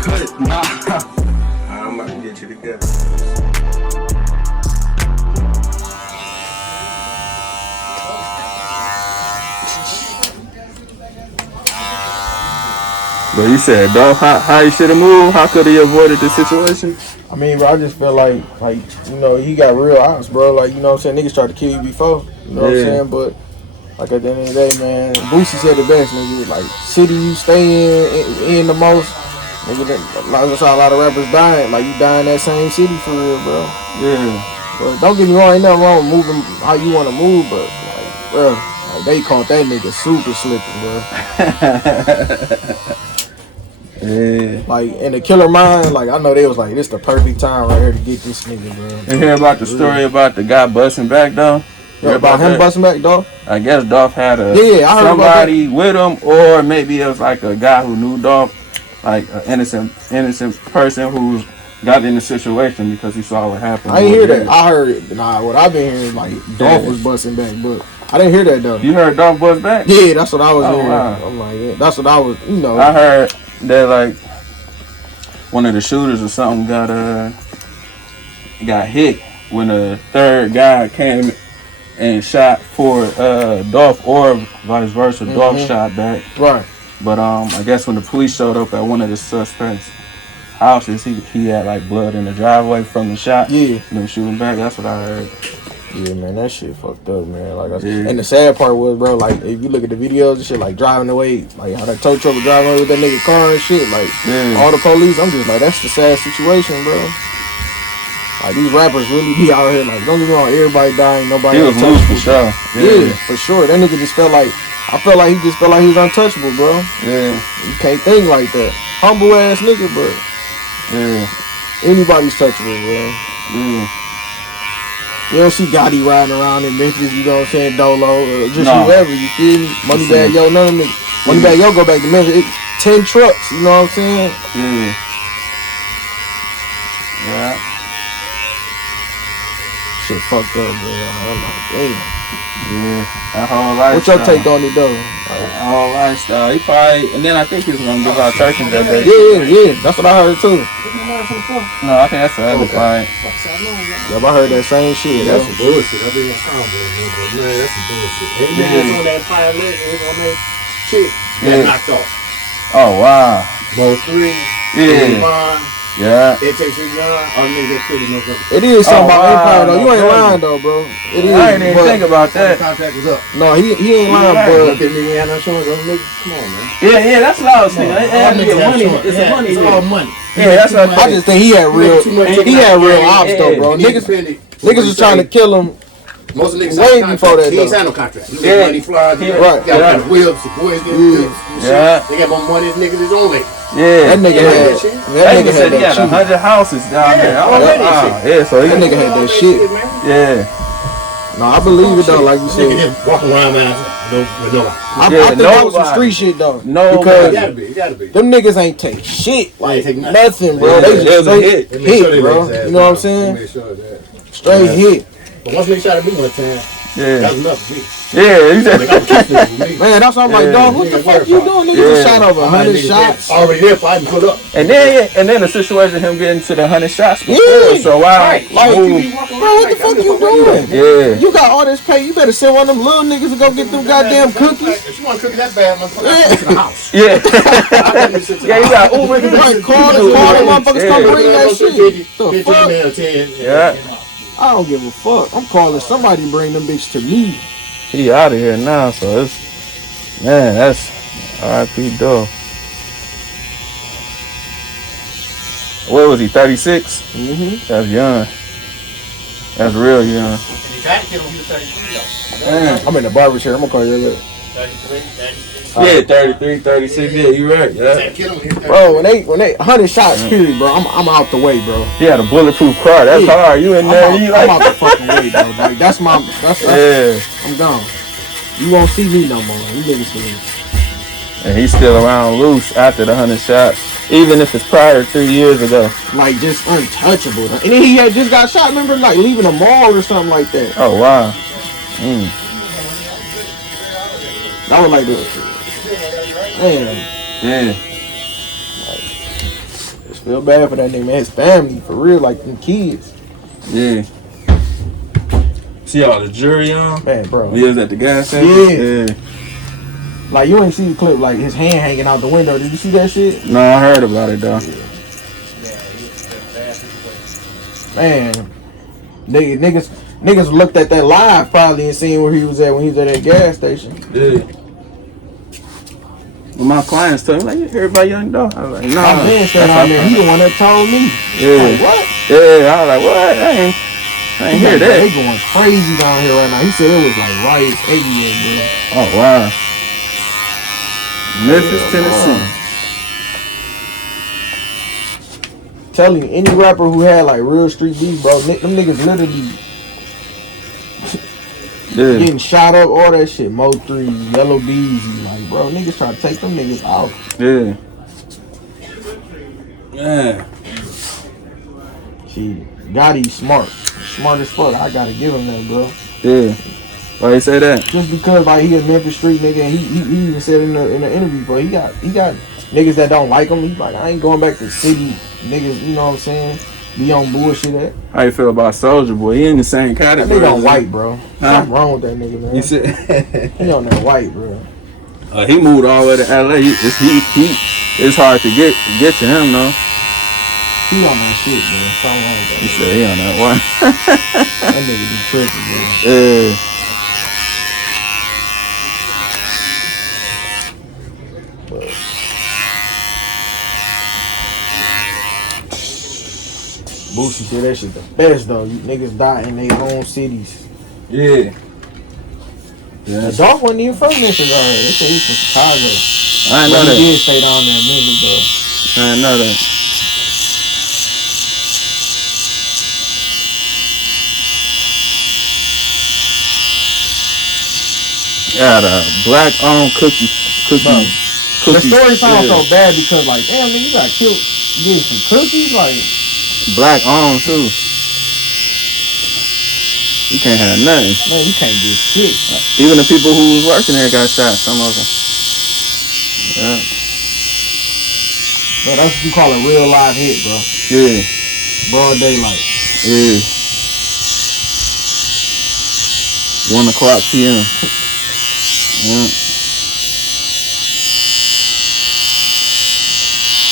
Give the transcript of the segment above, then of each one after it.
cut it. Nah. I'm about to get you together. But you said, Dolph, how he should have moved? How could he avoided the situation? I mean, bro, I just feel like, you know, he got real ops, bro. Like, you know what I'm saying? Niggas tried to kill you before. You know what I'm saying? But, like, at the end of the day, man, Boosie said the best, nigga. Like, city you stay in the most, nigga, that's how a lot of rappers dying. Like, you die in that same city for real, bro. Yeah. But don't get me wrong, ain't nothing wrong with moving how you want to move, but, like, bro, like, they caught that nigga super slipping, bro. Yeah. Like, in the Killer Mind, like, I know they was like, this the perfect time right here to get this nigga, bro. You hear about the story about the guy busting back, though? Yeah, about him busting back, Dolph? I guess Dolph had I heard somebody with him, or maybe it was like a guy who knew Dolph, like an innocent person who got in the situation because he saw what happened. I didn't hear that. I heard, what I've been hearing, like, Dolph was busting back, but I didn't hear that, though. You heard Dolph bust back? Yeah, that's what I was hearing. Wow. I'm like, yeah, that's what I was, you know. I heard that, like, one of the shooters or something got hit when a third guy came and shot for Dolph, or vice versa. Dolph shot back. Right. But I guess when the police showed up at one of the suspects' houses, he had like blood in the driveway from the shot. Yeah. Them shooting back. That's what I heard. Yeah, man, that shit fucked up, man. Like, and the sad part was, bro, like, if you look at the videos and shit, like, driving away, like, how that tow truck was driving away with that nigga car and shit, like, all the police, I'm just like, that's the sad situation, bro. Like, these rappers really be out here, like, don't get me wrong, everybody dying, nobody he was loose for sure. Yeah, for sure. That nigga just felt like, I felt like he just felt like he was untouchable, bro. Yeah. You can't think like that. Humble ass nigga, but anybody's touchable, bro. Yeah. You don't see Gotti riding around in Memphis, you know what I'm saying, Dolo, or just whoever, you feel me? Moneybag Yo, none of them. Moneybag Yo go back to Memphis, 10 trucks, you know what I'm saying? Yeah. Yeah. Shit fucked up, bro. I'm like, damn. Yeah, that whole lifestyle. What's your take on it, though? That whole lifestyle. He probably, and then I think he was going to give out turkeys that day. Yeah, that's what I heard, too. No, I think that's the other fight. Yep, I heard that same shit. That's some bullshit. I think that's man, that's some bullshit. And then on that fire leg, on that chick, got knocked off. Oh, wow. Both three. Yeah. They take some gun. Oh, nigga, they pretty motherfucker. It is something about Empire, though. You ain't lying, though, bro. It is. I didn't even think about that. The contract was up. No, he ain't lying, but that nigga had no choice. Come on, man. Yeah, that's what I was thinking. It's a money. It's all money. Yeah, that's what I just think he had real ops, though, bro. Niggas was trying to kill him. Most of the niggas way before that, he though. ain't signed no contract. Money flies, right? Got whips, the boys getting good. They got more money than niggas his own way. Yeah, that nigga said he had 100 houses down there. Yeah, so that nigga had that shit. Yeah. No, I believe it though, like you said. Walking around, man. I think that was some street shit though. No, because it gotta be. Them niggas ain't take shit, like nothing, bro. Yeah, they just hit, bro. You know what I'm saying? Straight hit. But once they shot at me one time, that's enough for me. Yeah, man, that's why I'm like, dog, what the fuck you doing? Niggas just shot over 100 shots. Already there, fighting, put up. And then the situation of him getting to the 100 shots before. So why? Like, bro, what the fuck you doing? Yeah. You got all this pay. You better send one of them little niggas to go get them goddamn cookies. If you want cookies that bad, motherfucker, to the house. Yeah. Yeah, you got Uber. Call the motherfuckers come bring that shit. The fuck? Yeah. I don't give a fuck. I'm calling somebody bring them bitch to me. He out of here now, so it's, man, that's R.I.P. Dolph. What was he, 36? Mm-hmm. That's young. That's real young. I'm in the barber chair. I'm gonna call you later. 33, 36, yeah, you right. Yeah. Bro, when they 100 shots, period, bro, I'm out the way, bro. He had a bulletproof car. That's hard. You in there? I'm out the fucking way, bro. Like, that's I'm gone. You won't see me no more. You niggas see. And he's still around loose after the 100 shots, even if it's prior 3 years ago. Like, just untouchable. And then he had just got shot, remember, like, leaving a mall or something like that. Oh, wow. That was like this. Man. Yeah. Feel bad for that nigga, man. His family, for real, like them kids. Yeah. See all the jury on? Man, bro. He was at the gas station? Yeah. Like, you ain't see the clip, like, his hand hanging out the window. Did you see that shit? No, I heard about it, though. Man, niggas looked at that live probably and seen where he was at when he was at that gas station. Yeah. Well, my clients told me, like, you heard about Young Dolph? I was like, nah. My man said on there, he the one that told me. Yeah. Like, what? Yeah, I was like, what? I ain't hear that. They going crazy down here right now. He said it was like riots everywhere, bro. Oh, wow. Memphis, Tennessee. Telling you, any rapper who had like real street beef, bro, them niggas literally getting shot up, all that shit. Mo 3, Yellow Beezy, like, bro, niggas try to take them niggas out. Yeah. Man. Shit, Gotti's smart as fuck. I gotta give him that, bro. Yeah. Why you say that? Just because like he a Memphis street nigga, and he even said in the interview, bro, he got niggas that don't like him. He's like, I ain't going back to the city, niggas. You know what I'm saying? Be on bullshit at. How you feel about Soulja Boy? He in the same category. That nigga on white, bro. Something wrong with that nigga, man. You said he on that white, bro. He moved all the way to LA. It's hard to get to him though. He on that shit, man. Something wrong with that. You said he on that one. That nigga be tripping, bro. Yeah. Boosie said that shit the best though. You niggas die in their own cities. Yeah. The Dolph wasn't even from Memphis. They said he was from Chicago. I didn't know that. He did stay down there in Memphis though. I didn't know that. Got a black-owned cookie. The story sounds so bad because like, damn, nigga, you got killed getting some cookies, like black-owned too. You can't have nothing. Man, you can't get shit. Even the people who was working there got shot. Some of them. Yeah. Bro, that's what you call a real live hit, bro. Yeah. Broad daylight. Yeah. 1:00 p.m. Yeah.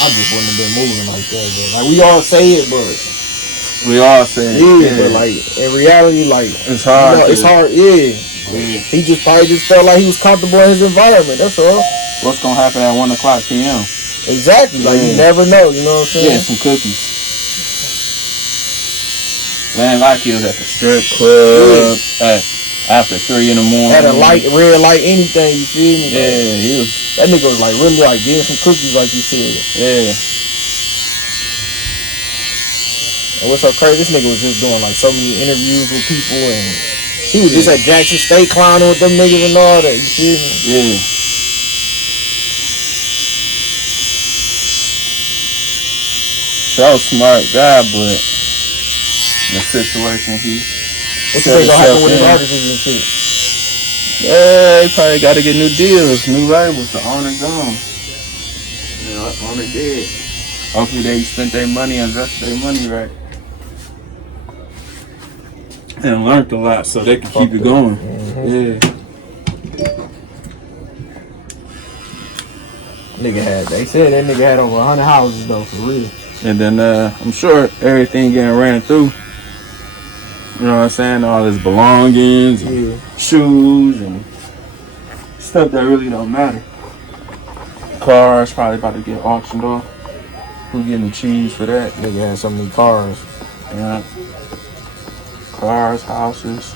I just wouldn't have been moving like that, bro. Like, we all say it, but but like in reality, like it's hard. You know, it's hard. Yeah. He just probably felt like he was comfortable in his environment. That's all. What's gonna happen at 1:00 p.m.? Exactly. Like you never know. You know what I'm saying? Yeah, some cookies. Man, like he was at the strip club after 3 in the morning. At a light, red light, anything. You feel me? Yeah, he was. That nigga was like really like getting some cookies, like you said. Yeah. And what's so crazy? This nigga was just doing like so many interviews with people, and he was just at Jackson State clowning with them niggas and all that. You feel me? Yeah. So smart guy, but in the situation he. What you think gonna happen with his artists and shit? Yeah, he probably got to get new deals, new labels. The owner gone. Yeah, the owner dead. Hopefully they spent their money and invested their money right. And learned a lot so they can keep it going. Yeah. They said that nigga had over 100 houses though, for real. And then I'm sure everything getting ran through. You know what I'm saying? All his belongings, and shoes, and stuff that really don't matter. Cars probably about to get auctioned off. Who getting the cheese for that? Nigga had so many cars. Yeah. Cars, houses.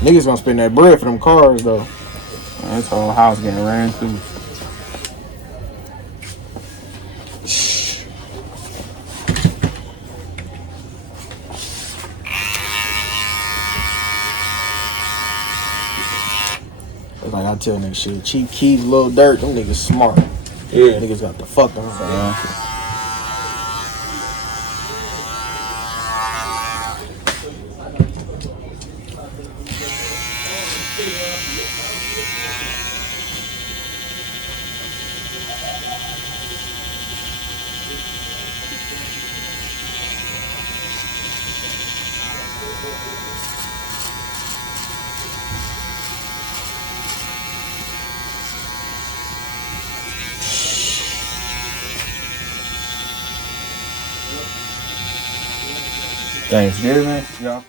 Niggas gonna spend that bread for them cars though. Man, this whole house getting ran through. Like I tell niggas shit, Chief Keef, Lil Durk, them niggas smart. Yeah. Niggas got the fuck on. Yeah. Thanksgiving. Y'all.